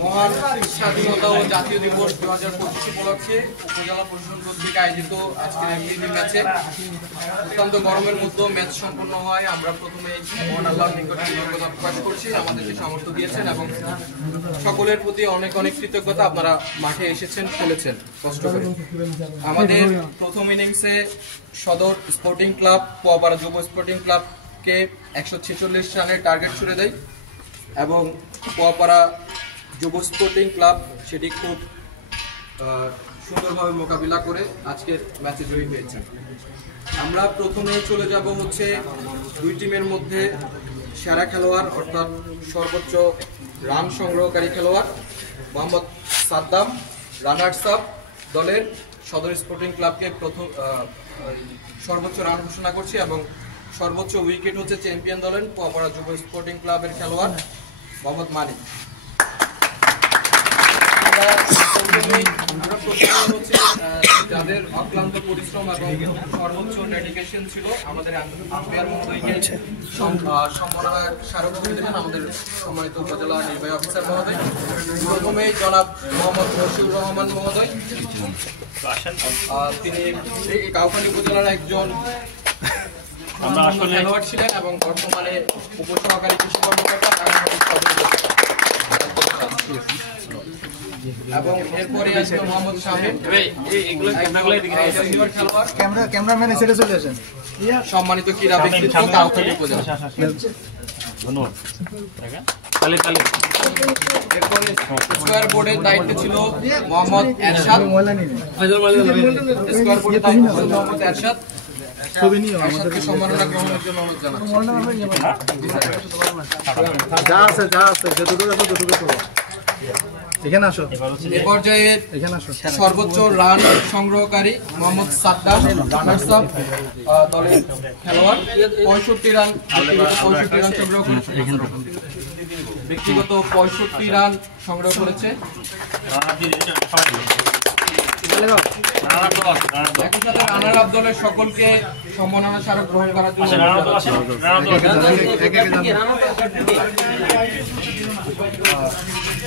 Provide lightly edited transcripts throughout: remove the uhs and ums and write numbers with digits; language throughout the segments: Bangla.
মহান স্বাধীনতা ও জাতীয় দিবস 2025 উপলক্ষে উপজেলা প্রশাসন কর্তৃক আয়োজিত আজকের এই ম্যাচে অত্যন্ত গরমের মধ্যে ম্যাচ সম্পন্ন হয়। আমরা প্রথমে মহান আল্লাহর নিকট কৃতজ্ঞতা প্রকাশ করছি, আমাদেরকে সামর্থ্য দিয়েছেন এবং সকলের প্রতি অনেক অনেক কৃতজ্ঞতা। আপনারা মাঠে এসেছেন, খেলেছেন কষ্ট করে। আমাদের প্রথম ইনিংসে সদর স্পোর্টিং ক্লাব পোয়াপাড়া যুব স্পোর্টিং ক্লাবকে 146 রানের টার্গেট ছুড়ে দেয় এবং পোয়াপাড়া যুব স্পোর্টিং ক্লাব সেটি খুব সুন্দরভাবে মোকাবিলা করে আজকের ম্যাচে জয়ী হয়েছে। আমরা প্রথমে চলে যাব হচ্ছে দুই টিমের মধ্যে সেরা খেলোয়াড় অর্থাৎ সর্বোচ্চ রান সংগ্রহকারী খেলোয়াড় মোহাম্মদ সাদ্দাম রানার্স আপ দলের সদর স্পোর্টিং ক্লাবকে প্রথম সর্বোচ্চ রান ঘোষণা করছি এবং সর্বোচ্চ উইকেট হচ্ছে চ্যাম্পিয়ন দলের পোয়াপাড়া যুব স্পোর্টিং ক্লাবের খেলোয়াড় মোহাম্মদ মানিক। যাদের অক্লান্ত পরিশ্রম এবং সর্বোচ্চ ডেডিকেশন ছিল আমাদের আম্পায়ার মহোদয়কে সম্মাননা স্মারক করে দিলেন আমাদের সম্মানিত উপজেলা নির্বাহী অফিসার মহোদয়। প্রথমে জনাব মোহাম্মদ রশিদুর রহমান মহোদয়, তিনি কাউখালী উপজেলার একজন খেলোয়াড় ছিলেন এবং বর্তমানে উপসহকারী কৃষি কর্মকর্তা এবং এরপরে আসবে মোহাম্মদ শাহিদ, ক্যামেরাম্যান এসে চলে আসেন, সম্মানিত ক্রীড়া ব্যক্তিত্ব কাউখালী উপজেলা। এরপরে স্কোয়ার বোর্ডের দায়িত্বে ছিল মোহাম্মদ এরশাদ, স্কোয়ার বোর্ডের দায়িত্বে ছিল মোহাম্মদ এরশাদ। সম্মাননা গ্রহণের জন্য এ পর্যায়ে সর্বোচ্চ রান সংগ্রহকারী মোহাম্মদ সাদ্দাম রানার্স আপ দলের খেলোয়াড় 65 রান সংগ্রহ করেছে, ব্যক্তিগত 65 রান সংগ্রহ করেছে। একই সাথে রানার আপ দলের সকলকে সম্মাননা স্মারক গ্রহণ করার জন্য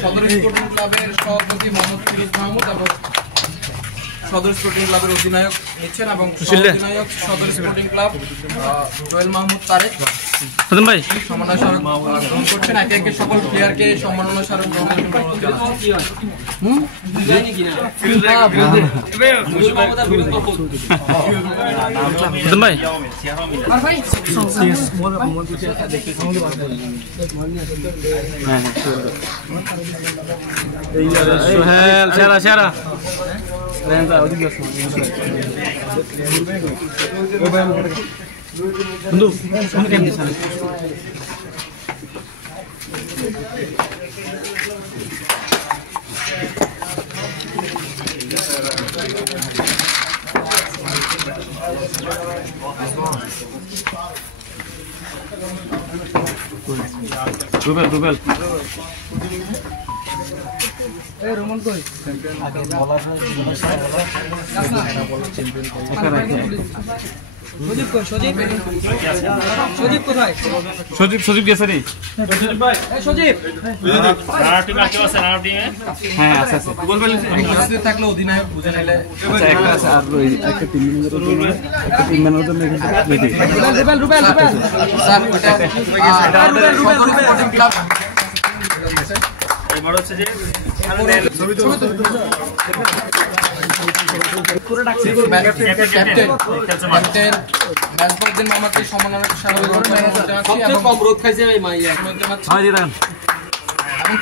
সদর স্পোর্টিং ক্লাবের সভাপতি মোহাম্মদ ফিরোজ মাহমুদ এবং সদর স্পোর্টিং ক্লাবের অধিনায়ক নিচ্ছেন এবং অধিনায়ক সদর স্পোর্টিং ক্লাব জোয়েল মাহমুদ তারেক সম্মাননা স্মারক গ্রহণ করছেন। একে একে সকল প্লেয়ারকে সম্মাননা স্মারক গ্রহণের জন্য রুবেল রোমান কই সজীব গেছে রে থাকলে অধিনায়ক বুঝে নিলে এবার হচ্ছে যে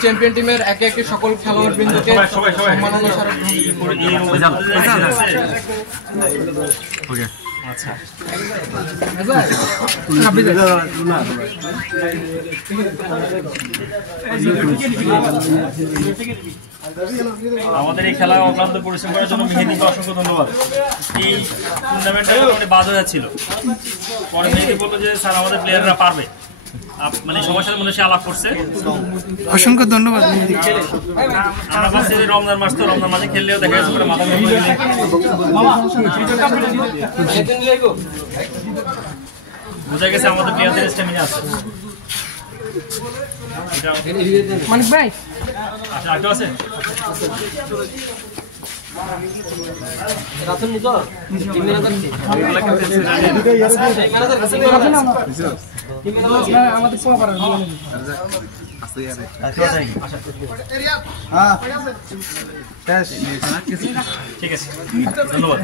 চ্যাম্পিয়ন টিমের একে একে সকল খেলোয়াড় বৃন্দকে সম্মাননা স্মারক আমাদের এই খেলায় অক্লান্ত পরিশ্রম করার জন্য মেহেদীকে অসংখ্য ধন্যবাদ। এই টুর্নামেন্টটা মোটামুটি বাদ হয়ে যাচ্ছিল, পরে মেহেদী বললো যে স্যার আমাদের প্লেয়াররা পারবে, মানে সবার সাথে মনে সে আলাপ করছে। অসংখ্য ধন্যবাদ। আমরা ভাবছি রমজান মাস, তো রমজান মাসে খেললেও দেখা যাচ্ছে মাথা বোঝা গেছে আমাদের প্লেয়ারদের স্ট্যামিনা আছে। মানিক ভাই আচ্ছা আরেকটা আছে আমাদের পোয়া পাড়ার ঠিক আছে ধন্যবাদ।